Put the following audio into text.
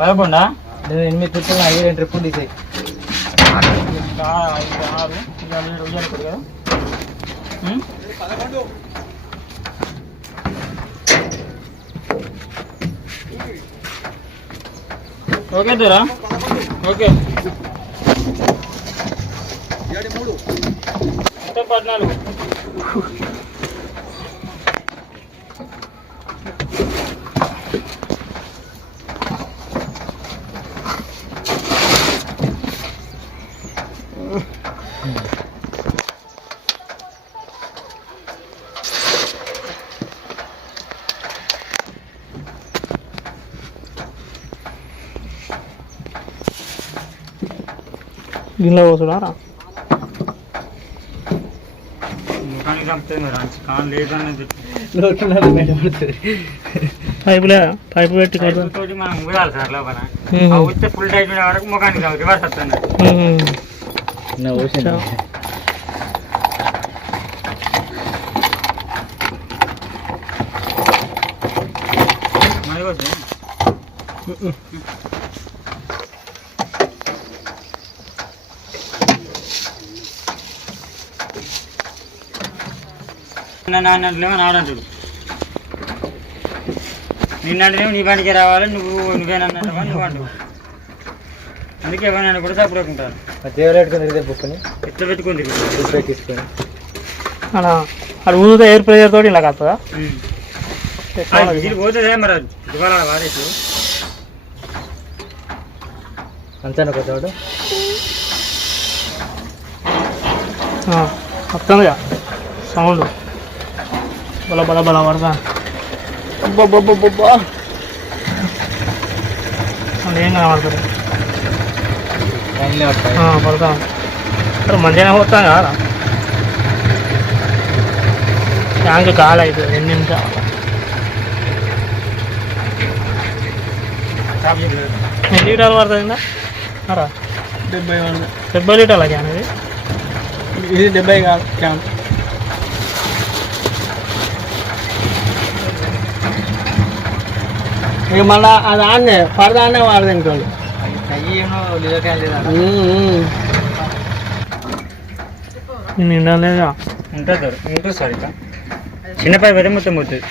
11 నేను 8 ట్రిప్పులు 2 ట్రిప్పులు తీసేయి. 5 6 7 ఉయ్యాలి ఇప్పుడు కదా. 11 ఓకే దూరా ఓకే 14 గిన్నె పోతున్నారా ముఖానికి చంపుతుంది మరి అంచి కాన్ లేదని పైపు లేదా పైపు పెట్టి తోటి మనం ఊడాలి సార్ లోపల వస్తే ఫుల్ టైట్ ఉండే వరకు ముఖానికి రివర్స్ వస్తుంది. నాన్నలేమో ఆడంటాడు, నిన్నంటేనేమో నీ పనికి రావాలి, నువ్వేనన్నట్టుగా నువ్వు అంటావు. అందుకే ఎవరైనా కూడా సపరేకుంటారు. ఎట్లా పెట్టుకుంది తీసుకొని అది ఊరితో ఎయిర్ ప్రెషర్ తోటి ఇలా కాస్తుందా? ఇది పోతుందే మరి ఇవాళ వాడేసి అంతేనా కొత్తవాడు వస్తుందిగా సౌండ్ బల బల బల పడతా. ఏం కనబడుతుంది పడతా మంచిగానే పోతాం కదా. ట్యాంక్ కాలు అవుతుంది 2 నిమిషాలు. ఎన్ని లీటర్లు పడుతుందా? 70 లీటర్ల క్యాన్ ఇది 70 కాదు క్యాన్. ఇక మళ్ళా అది ఆన్నే పడదాన్నే వాడదు ఇంకోళ్ళు. నిండలేదా ఉంటుంది సార్. ఇక చిన్న పైపు అయితే మొత్తం పోతుంది.